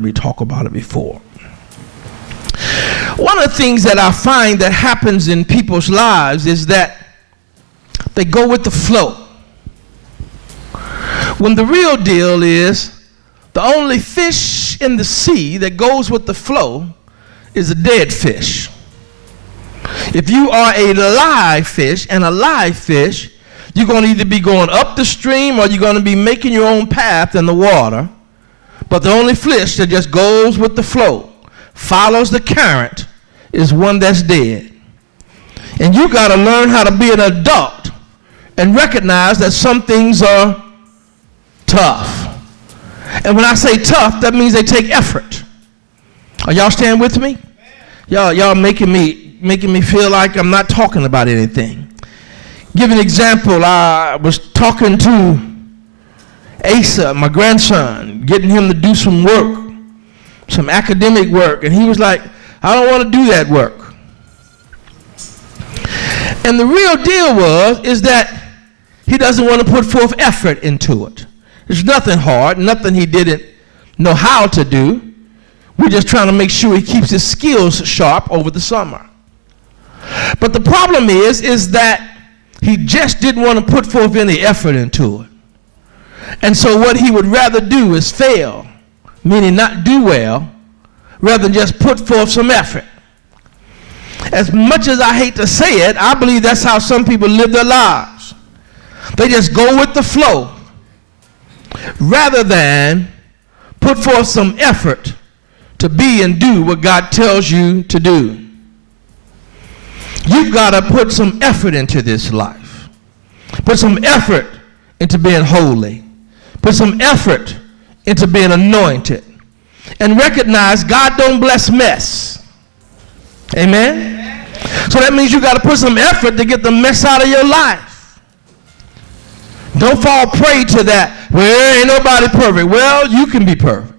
heard me talk about it before. One of the things that I find that happens in people's lives is that they go with the flow. When the real deal is the only fish in the sea that goes with the flow is a dead fish. If you are a live fish, and a live fish, you're going to either be going up the stream or you're going to be making your own path in the water. But the only fish that just goes with the flow, follows the current, is one that's dead. And you got to learn how to be an adult and recognize that some things are tough. And when I say tough, that means they take effort. Are y'all staying with me? Y'all making me feel like I'm not talking about anything. Give an example. I was talking to Asa, my grandson, getting him to do some work, some academic work, and he was like, I don't want to do that work. And the real deal is that he doesn't want to put forth effort into it. There's nothing hard, nothing he didn't know how to do. We're just trying to make sure he keeps his skills sharp over the summer. But the problem is that he just didn't want to put forth any effort into it. And so what he would rather do is fail, meaning not do well, rather than just put forth some effort. As much as I hate to say it, I believe that's how some people live their lives. They just go with the flow rather than put forth some effort to be and do what God tells you to do. You've got to put some effort into this life. Put some effort into being holy. Put some effort into being anointed. And recognize God don't bless mess. Amen? So that means you got to put some effort to get the mess out of your life. Don't fall prey to that. Well, ain't nobody perfect. Well, you can be perfect.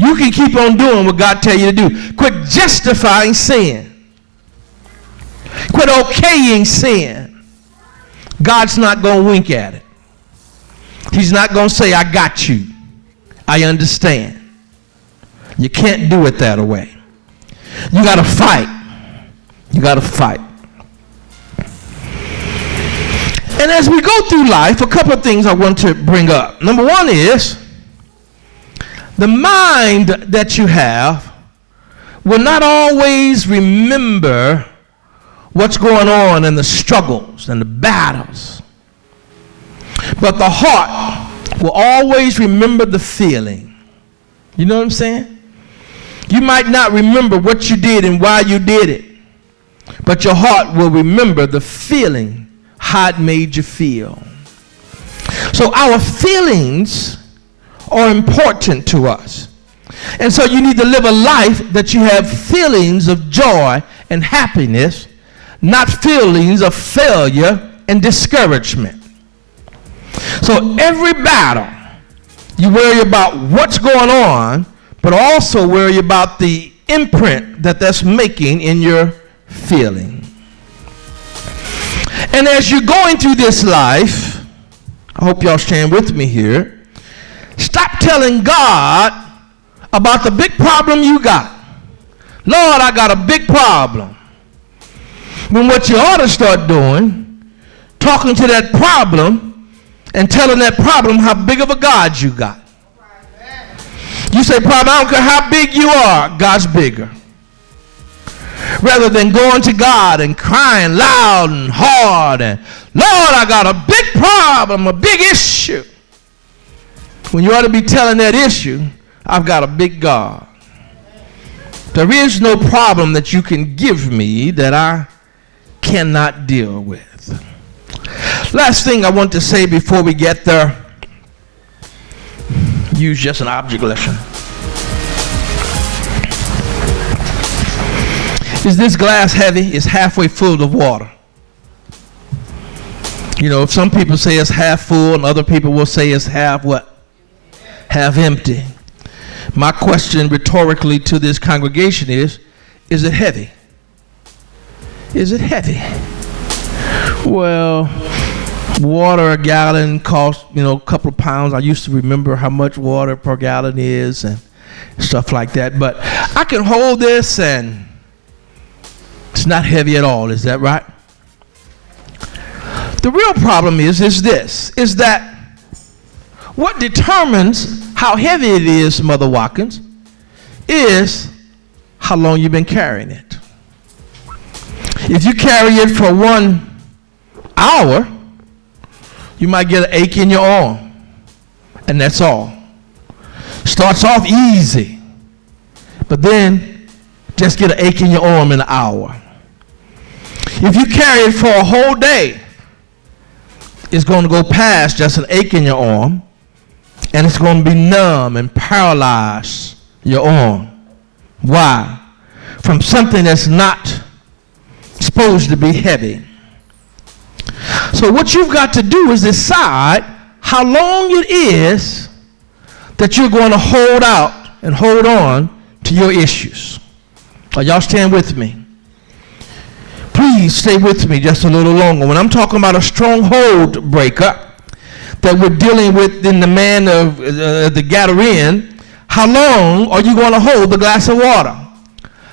You can keep on doing what God tells you to do. Quit justifying sin. Quit okaying sin. God's not going to wink at it. He's not going to say, I got you. I understand. You can't do it that way. You got to fight. You got to fight. And as we go through life, a couple of things I want to bring up. Number one is, the mind that you have will not always remember what's going on and the struggles and the battles. But the heart will always remember the feeling. You know what I'm saying? You might not remember what you did and why you did it, but your heart will remember the feeling, how it made you feel. So our feelings are important to us. And so you need to live a life that you have feelings of joy and happiness, not feelings of failure and discouragement. So every battle, you worry about what's going on, but also worry about the imprint that that's making in your feeling. And as you're going through this life, I hope y'all stand with me here, stop telling God about the big problem you got. Lord, I got a big problem. When what you ought to start doing, talking to that problem and telling that problem how big of a God you got. You say, problem, I don't care how big you are, God's bigger. Rather than going to God and crying loud and hard and, Lord, I got a big problem, a big issue. When you ought to be telling that issue, I've got a big God. There is no problem that you can give me that I cannot deal with. Last thing I want to say before we get there, use just an object lesson. Is this glass heavy? It's halfway full of water. You know, some people say it's half full and other people will say it's half what? Half empty. My question rhetorically to this congregation is it heavy? Is it heavy? Well, Water, a gallon costs, a couple of pounds. I used to remember how much water per gallon is and stuff like that. But I can hold this and it's not heavy at all. Is that right? The real problem is that what determines how heavy it is, Mother Watkins, is how long you've been carrying it. If you carry it for 1 hour, you might get an ache in your arm, and that's all. Starts off easy, but then just get an ache in your arm in an hour. If you carry it for a whole day, it's going to go past just an ache in your arm, and it's going to be numb and paralyze your arm. Why? From something that's not supposed to be heavy. So what you've got to do is decide how long it is that you're going to hold out and hold on to your issues. Are y'all staying with me? Please stay with me just a little longer. When I'm talking about a stronghold breaker that we're dealing with in the man of the Gadarene, how long are you going to hold the glass of water?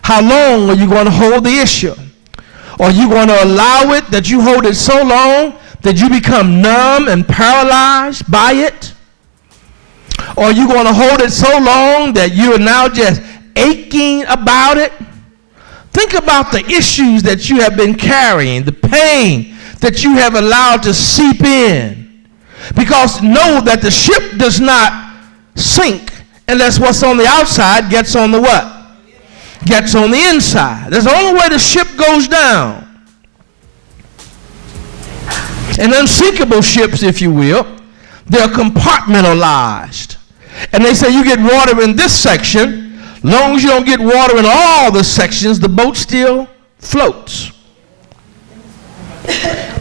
How long are you going to hold the issue? Are you going to allow it that you hold it so long that you become numb and paralyzed by it? Or are you going to hold it so long that you are now just aching about it? Think about the issues that you have been carrying, the pain that you have allowed to seep in. Because know that the ship does not sink unless what's on the outside gets on the what? Gets on the inside. That's the only way the ship goes down. And unsinkable ships, if you will, they're compartmentalized. And they say you get water in this section, long as you don't get water in all the sections, the boat still floats.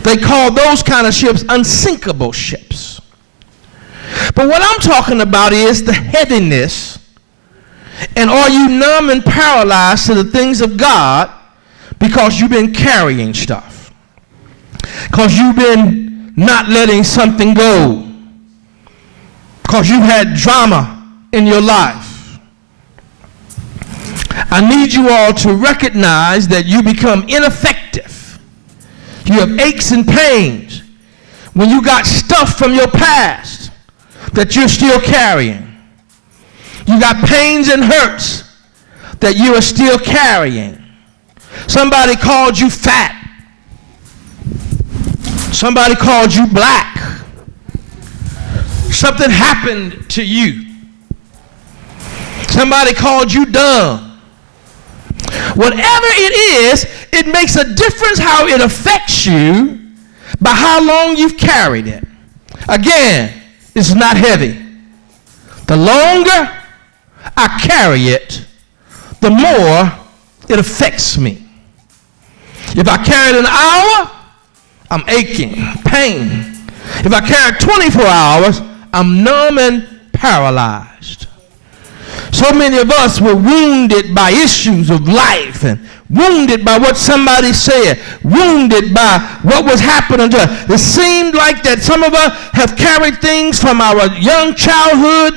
They call those kind of ships unsinkable ships. But what I'm talking about is the heaviness. And are you numb and paralyzed to the things of God because you've been carrying stuff? Because you've been not letting something go? Because you've had drama in your life? I need you all to recognize that you become ineffective. You have aches and pains when you got stuff from your past that you're still carrying. You got pains and hurts that you are still carrying. Somebody called you fat. Somebody called you black. Something happened to you. Somebody called you dumb. Whatever it is, it makes a difference how it affects you by how long you've carried it. Again, it's not heavy. The longer I carry it, the more it affects me. If I carry it an hour, I'm aching, pain. If I carry it 24 hours, I'm numb and paralyzed. So many of us were wounded by issues of life and wounded by what somebody said, wounded by what was happening to us. It seemed like that some of us have carried things from our young childhood,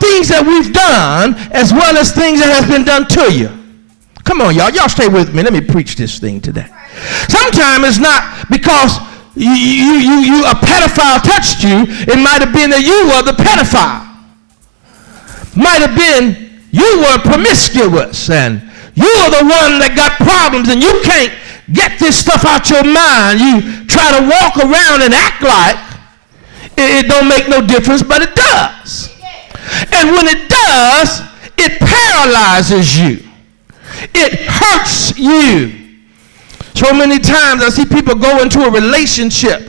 things that we've done, as well as things that has been done to you. Come on, y'all stay with me. Let me preach this thing today. Sometimes it's not because a pedophile touched you. It might have been that you were the pedophile. Might have been you were promiscuous and you are the one that got problems and you can't get this stuff out your mind. You try to walk around and act like it don't make no difference, but it does. And when it does, it paralyzes you. It hurts you. So many times I see people go into a relationship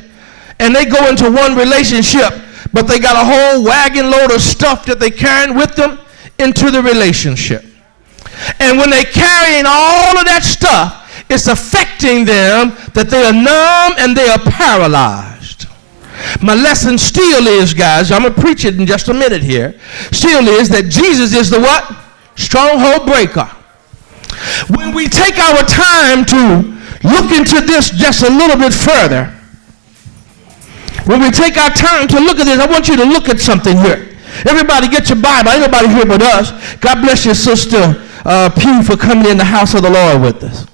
and they go into one relationship, but they got a whole wagon load of stuff that they carrying with them into the relationship. And when they're carrying all of that stuff, it's affecting them that they are numb and they are paralyzed. My lesson still is, guys, I'm going to preach it in just a minute here, still is that Jesus is the what? Stronghold breaker. When we take our time to look into this just a little bit further, When we take our time to look at this, I want you to look at something here. Everybody get your Bible. Ain't nobody here but us. God bless your sister Pew for coming in the house of the Lord with us.